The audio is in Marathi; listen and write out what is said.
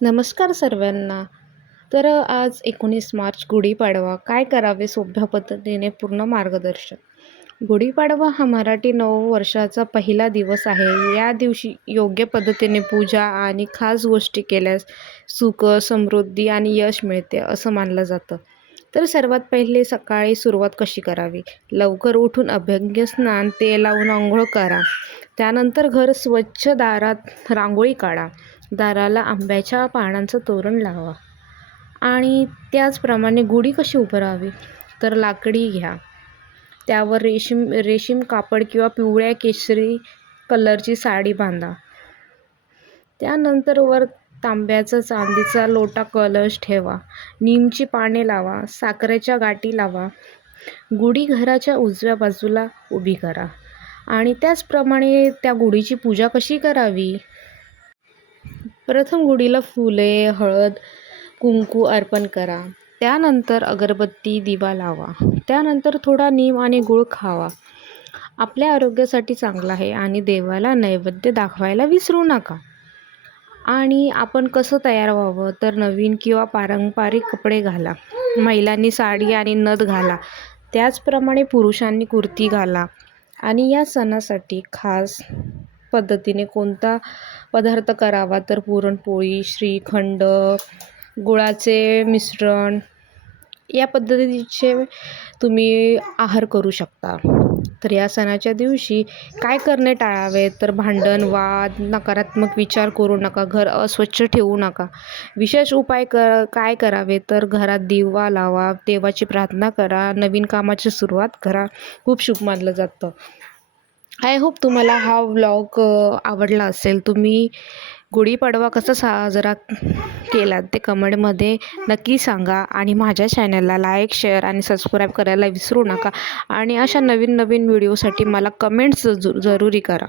नमस्कार सर्वांना. आज 19 मार्च गुढीपाडवा. काय करावे सोप्या पद्धतीने पूर्ण मार्गदर्शन. गुढीपाडवा हा मराठी नववर्षाचा पहिला दिवस आहे. या दिवशी योग्य पद्धतीने पूजा आणि खास गोष्टी केल्यास सुख, समृद्धी आणि यश मिळते असं मानलं जातं. सर्वात पहिले सकाळी सुरुवात कशी करावी? लवकर उठून अभ्यंगस्नान, तेल लावून अंघोळ करा. त्यानंतर घर स्वच्छ, दारात रांगोळी काढा. दाराला आंब्याच्या पानांचं तोरण लावा आणि त्याचप्रमाणे गुढी कशी उभारावी? लाकडी घ्या. त्यावर रेशीम रेशीम कापड किंवा पिवळ्या केशरी कलरची साडी बांधा. त्यानंतर वर तांब्याचा चांदीचा लोटा कलश ठेवा. नीमची पाने लावा. साखरेच्या गाठी लावा. गुढी घराच्या उजव्या बाजूला उभी करा आणि त्याचप्रमाणे त्या गुढीची पूजा कशी करावी? प्रथम गुढीला फुले, हळद, कुंकू अर्पण करा. त्यानंतर अगरबत्ती, दिवा लावा. त्यानंतर थोडा नीम आणि गूळ खावा. आपल्या आरोग्यासाठी चांगला आहे आणि देवाला नैवेद्य दाखवायला विसरू नका. आणि आपण कसं तयार व्हावं? नवीन किंवा पारंपरिक कपडे घाला. महिलांनी साडी आणि नथ घाला. त्याचप्रमाणे पुरुषांनी कुर्ती घाला. आणि या सणासाठी खास पद्धतीने कोणता पदार्थ करावा? पुरणपोळी, श्रीखंड, गुळाचे मिश्रण या पद्धतीचे तुम्ही आहार करू शकता. या सणाच्या दिवशी काय करणे टाळावे? भांडण, वाद, नकारात्मक विचार करू नका. घर अस्वच्छ ठेवू नका. विशेष उपाय काय करावे? घरात दिवा लावा. देवाची प्रार्थना करा. नवीन कामाची सुरुवात करा. खूप शुभ मानलं जातं. आय होप तुम्हाला हा व्लॉग आवडला असेल. तुम्ही गुढीपाडवा कसा साजरा केलात ते कमेंटमध्ये नक्की सांगा आणि माझ्या चॅनलला लाईक, शेअर आणि सबस्क्राईब करायला विसरू नका आणि अशा नवीन व्हिडिओसाठी मला कमेंट्स जरुरी करा.